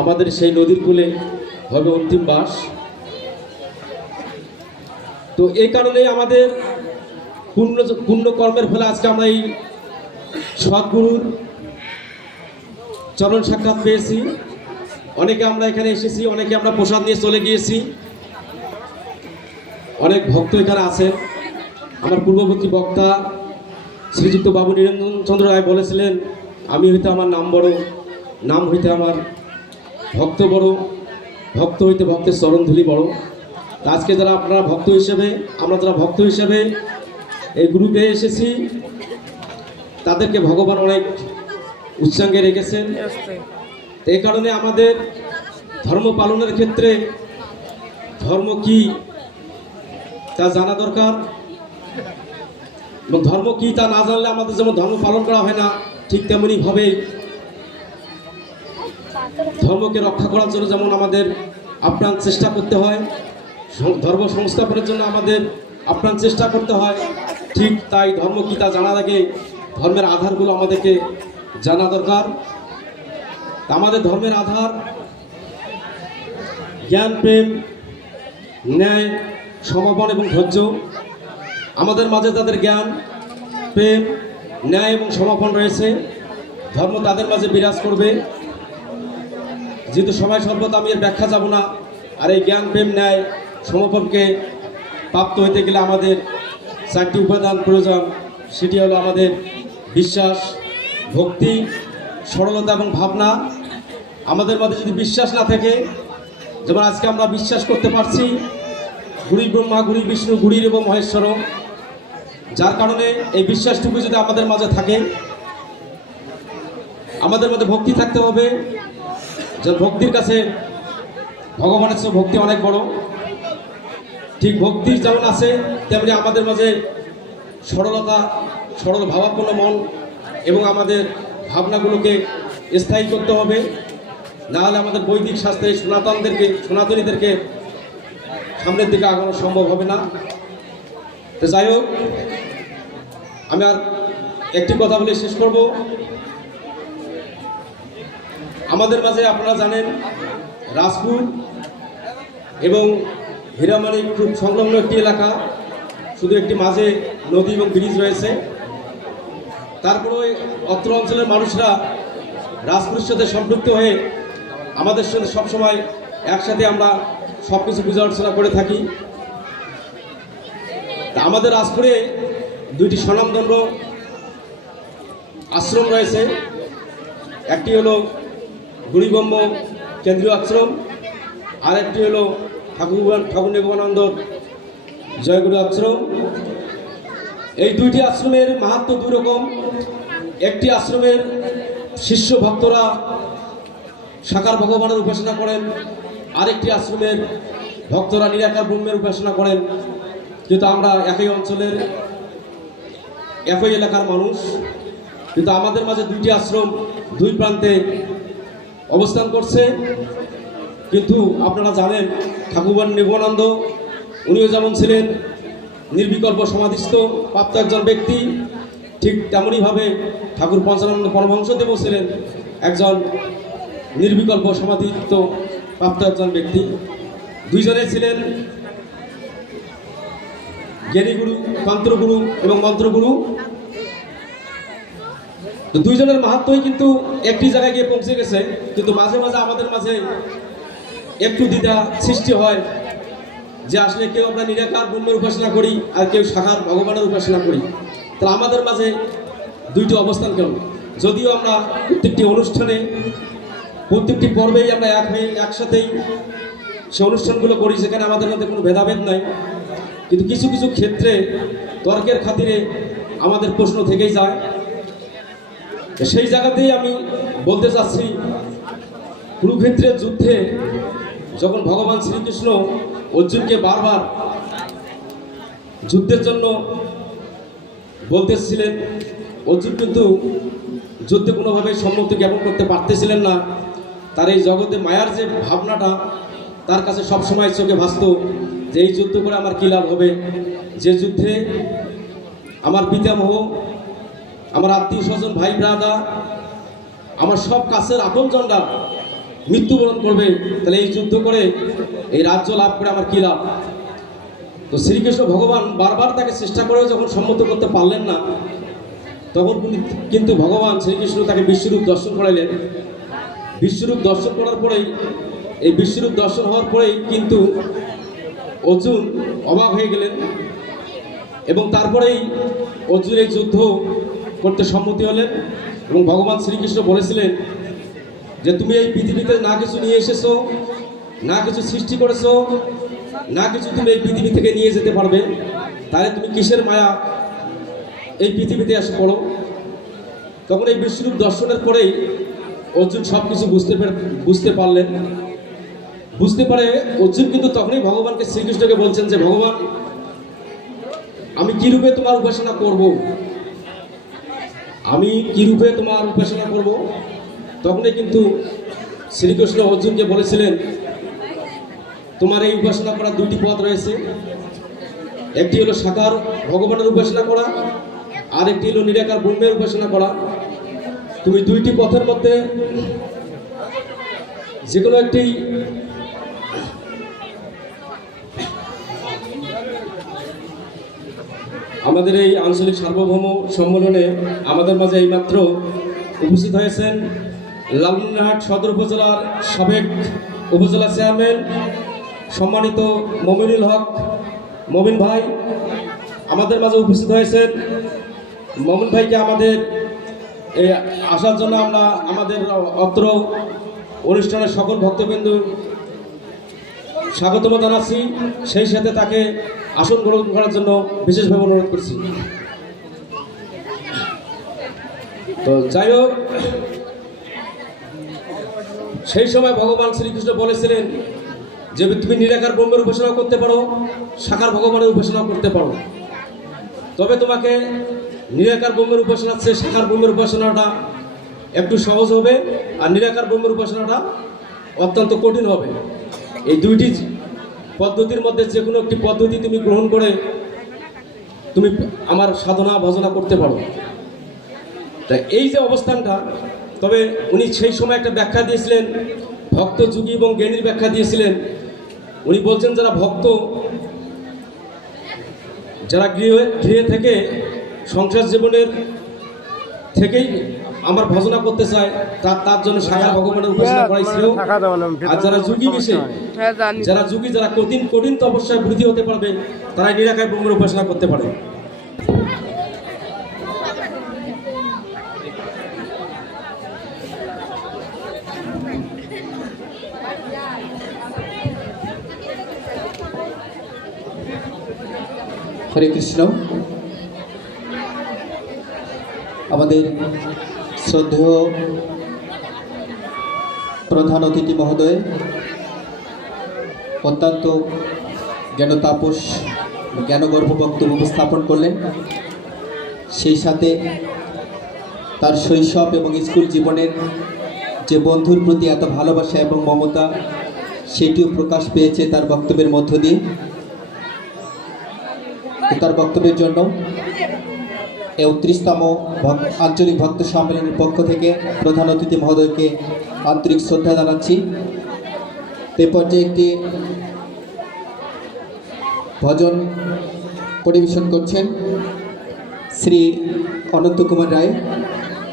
আমাদের সেই নদীর কূলে হবে অন্তিম বাস। তো এই কারণেই আমাদের পুণ্য কর্মের ফলে আজকে আমরা এই সদ্গুরুর চরণ সাক্ষাৎ পেয়েছি। অনেকে আমরা এখানে এসেছি, অনেকে আমরা প্রসাদ নিয়ে চলে গিয়েছি, অনেক ভক্ত এখানে আছেন। আমার পূর্ববর্তী বক্তা শ্রীযুক্ত বাবু নিরঞ্জন চন্দ্র রায় বলেছিলেন, আমি হইতে আমার নাম বড়, নাম হইতে আমার ভক্ত বড়, ভক্ত হইতে ভক্তের চরণধুলি বড়। আজকে যারা আপনারা ভক্ত হিসেবে, আমরা যারা ভক্ত হিসেবে এই গ্রুপে এসেছি, তাদেরকে ভগবান অনেক উৎসাঙ্গে রেখেছেন। এই কারণে আমাদের ধর্ম পালনের ক্ষেত্রে ধর্ম কি তা জানা দরকার, এবং ধর্ম কি তা না জানলে আমাদের যেমন ধর্ম পালন করা হয় না, ঠিক তেমনইভাবে ধর্মকে রক্ষা করার জন্য যেমন আমাদের আপ্রাণ চেষ্টা করতে হয়, ধর্ম সংস্থাপনের জন্য আমাদের আপ্রাণ চেষ্টা করতে হয়, ঠিক তাই ধর্ম কি তা জানার আগে ধর্মের আধারগুলো আমাদেরকে জানা দরকার। আমাদের ধর্মের আধার জ্ঞান, প্রেম, ন্যায়, সমর্পণ এবং ধৈর্য। আমাদের মাঝে তাদের জ্ঞান, প্রেম, ন্যায় এবং সমর্পণ রয়েছে, ধর্ম তাদের মাঝে বিরাজ করবে। যেহেতু সময় স্বল্পতা, আমি এর ব্যাখ্যা যাব না। আর এই জ্ঞান, প্রেম, ন্যায়, সমর্পণকে প্রাপ্ত হইতে গেলে আমাদের চারটি উপাদান প্রয়োজন। সেটি হলো আমাদের বিশ্বাস, ভক্তি, সরলতা এবং ভাবনা। আমাদের মধ্যে যদি বিশ্বাস না থাকে, যেমন আজকে আমরা বিশ্বাস করতে পারছি গুরু ব্রহ্মা, গুরু বিষ্ণু, গুরুর এবং মহেশ্বর, যার কারণে এই বিশ্বাসটুকু যদি আমাদের মাঝে থাকে, আমাদের মধ্যে ভক্তি থাকতে হবে। যে ভক্তির কাছে ভগবানের চেয়ে ভক্তি অনেক বড়। ঠিক ভক্তি যেমন আছে, তেমনি আমাদের মাঝে সরলতা, সরল ভাবাপন্ন মন এবং আমাদের ভাবনাগুলোকে স্থায়ী করতে হবে। নাহলে আমাদের বৈদিক শাস্ত্রে সনাতনীদেরকে সামনের দিকে আগানো সম্ভব হবে না। তো যাই হোক, আমি আর একটি কথা বলে শেষ করব। আমাদের মাঝে আপনারা জানেন রাজপুর এবং হীরামানি খুব সংলগ্ন একটি এলাকা, শুধু একটি মাঝে নদী এবং ব্রিজ রয়েছে। তারপরে অত্র অঞ্চলের মানুষরা রাজপুরের সাথে সম্পৃক্ত হয়ে আমাদের সাথে সবসময় একসাথে আমরা সব কিছু পূজা অর্চনা করে থাকি। তা আমাদের রাজপুরে দুইটি স্বনামধন্য আশ্রম রয়েছে। একটি হলো গুরুব্রহ্ম কেন্দ্রীয় আশ্রম, আর একটি হলো ঠাকুর নিগমানন্দ জয়গুরু আশ্রম। এই দুইটি আশ্রমের মাহাত্ম্য দুই রকম। একটি আশ্রমের শিষ্য ভক্তরা সাকার ভগবানের উপাসনা করেন, আরেকটি আশ্রমের ভক্তরা নিরাকার ব্রহ্মের উপাসনা করেন। কিন্তু আমরা একই অঞ্চলের, একই এলাকার মানুষ, কিন্তু আমাদের মাঝে দুইটি আশ্রম দুই প্রান্তে অবস্থান করছে। কিন্তু আপনারা জানেন ঠাকুর নিগমানন্দ, উনিও যেমন ছিলেন নির্বিকল্প সমাধিস্থ প্রাপ্ত একজন ব্যক্তি, ঠিক তেমনইভাবে ঠাকুর পঞ্চানন্দ পরমহংসদেবও ছিলেন একজন নির্বিকল্প সমাধিস্থ প্রাপ্ত একজন ব্যক্তি। দুইজনে ছিলেন জ্ঞানীগুরু, তন্ত্রগুরু এবং মন্ত্রগুরু। তো দুইজনের মাহাত্ম্যই কিন্তু একটি জায়গায় গিয়ে পৌঁছে গেছে, কিন্তু মাঝে মাঝে আমাদের মাঝে একটু দ্বিধা সৃষ্টি হয় যে আসলে কেউ আমরা নিরাকার ব্রহ্মের উপাসনা করি আর কেউ সাকার ভগবানের উপাসনা করি। তাহলে আমাদের মাঝে দুইটি অবস্থান কেন? যদিও আমরা প্রত্যেকটি অনুষ্ঠানে, প্রত্যেকটি পর্বেই আমরা এক হয়ে একসাথেই সে অনুষ্ঠানগুলো করি, সেখানে আমাদের মধ্যে কোনো ভেদাভেদ নাই, কিন্তু কিছু কিছু ক্ষেত্রে তর্কের খাতিরে আমাদের প্রশ্ন থেকেই যায়। সেই জায়গাতেই আমি বলতে চাচ্ছি, কুরুক্ষেত্রের যুদ্ধে যখন ভগবান শ্রীকৃষ্ণ অর্জুনকে বারবার যুদ্ধের জন্য বলতেছিলেন, অর্জুন কিন্তু যুদ্ধে কোনোভাবেই সম্মতি জ্ঞাপন করতে পারতেছিলেন না। তার এই জগতে মায়ার যে ভাবনাটা তার কাছে সবসময় চোখে ভাসত যে এই যুদ্ধ করে আমার কী লাভ হবে, যে যুদ্ধে আমার পিতামহ, আমার আত্মীয় স্বজন, ভাই ব্রাদা, আমার সব কাছের আপনজনরা মৃত্যুবরণ করবে, তাহলে এই যুদ্ধ করে এই রাজ্য লাভ করে আমার কী লাভ? তো শ্রীকৃষ্ণ ভগবান বারবার তাকে চেষ্টা করেও যখন সম্মত করতে পারলেন না, তখন কিন্তু ভগবান শ্রীকৃষ্ণ তাকে বিশ্বরূপ দর্শন করাইলেন। বিশ্বরূপ দর্শন করার পরেই, এই বিশ্বরূপ দর্শন হওয়ার পরেই কিন্তু অর্জুন অবাক হয়ে গেলেন, এবং তারপরেই অর্জুন এই যুদ্ধ করতে সম্মতি হলেন। এবং ভগবান শ্রীকৃষ্ণ বলেছিলেন যে তুমি এই পৃথিবীতে না কিছু নিয়ে এসেছো, না কিছু সৃষ্টি করেছো, না কিছু তুমি এই পৃথিবী থেকে নিয়ে যেতে পারবে, তাহলে তুমি কিসের মায়া এই পৃথিবীতে এসে পড়ো? তখন এই বিশ্বরূপ দর্শনের পরেই অর্জুন সব কিছু বুঝতে পারলেন। বুঝতে পারে অর্জুন কিন্তু তখনই ভগবানকে শ্রীকৃষ্ণকে বলছেন যে ভগবান, আমি কি রূপে তোমার উপাসনা করব? আমি কি রূপে তোমার উপাসনা করব? তখনই কিন্তু শ্রীকৃষ্ণ অর্জুনকে বলেছিলেন, তোমার এই উপাসনা করার দুটি পথ রয়েছে। একটি হলো সাকার ভগবানের উপাসনা করা, আর একটি হলো নিরাকার ব্রহ্মের উপাসনা করা। তুমি দুইটি পথের মধ্যে যে কোনো একটি আমাদের এই আঞ্চলিক সার্বভৌম সম্মেলনে আমাদের মাঝে এইমাত্র উপস্থিত হয়েছেন লালমনিরহাট সদর উপজেলার সাবেক উপজেলা চেয়ারম্যান সম্মানিত মমিনুল হক মমিন ভাই। আমাদের মাঝে উপস্থিত হয়েছেন মমিন ভাইকে আমাদের এই আসার জন্য আমরা আমাদের অত্র অনুষ্ঠানের সকল ভক্তবৃন্দ স্বাগতম জানাচ্ছি। সেই সাথে তাকে আসন গ্রহণ করার জন্য বিশেষভাবে অনুরোধ করছি। তো যাই হোক, সেই সময় ভগবান শ্রীকৃষ্ণ বলেছিলেন যে তুমি নিরাকার ব্রহ্মের উপাসনা করতে পারো, সাকার ভগবানের উপাসনা করতে পারো, তবে তোমাকে নিরাকার ব্রহ্মের উপাসনার চেয়ে সাকার ব্রহ্মের উপাসনাটা একটু সহজ হবে, আর নিরাকার ব্রহ্মের উপাসনাটা অত্যন্ত কঠিন হবে। এই দুইটি পদ্ধতির মধ্যে যে কোনো একটি পদ্ধতি তুমি গ্রহণ করে তুমি আমার সাধনা ভজনা করতে পারো। তাই এই যে অবস্থানটা, তবে উনি সেই সময় একটা ব্যাখ্যা দিয়েছিলেন, ভক্ত যোগী এবং জ্ঞানীর ব্যাখ্যা দিয়েছিলেন। উনি বলছেন যারা ভক্ত, যারা গৃহে থেকে সংসার জীবনের থেকেই আমার ভজনা করতে চায়, তার জন্য সাকার ভগবানের উপাসনা করাইছিল। আর যারা যোগী বিষয়, যারা যোগী, যারা কঠিন তপস্যায় বৃদ্ধি হতে পারবে, তারাই নিরাকার ব্রহ্মের উপাসনা করতে পারে। হরে কৃষ্ণ। আমাদের শ্রদ্ধেয় প্রধান অতিথি মহোদয় অত্যন্ত জ্ঞানতাপস জ্ঞানগর্ভ বক্তব্য উপস্থাপন করলেন। সেই সাথে তার শৈশব এবং স্কুল জীবনের যে বন্ধুর প্রতি এত ভালোবাসা এবং মমতা, সেটিও প্রকাশ পেয়েছে তার বক্তব্যের মধ্য দিয়ে। তার বক্তব্যের জন্য ৩১তম আঞ্চলিক ভক্ত সম্মেলনের পক্ষ থেকে প্রধান অতিথি মহোদয়কে আন্তরিক শ্রদ্ধা জানাচ্ছি। এ পর্যায়ে একটি ভজন পরিবেশন করছেন শ্রী অনন্ত কুমার রায়।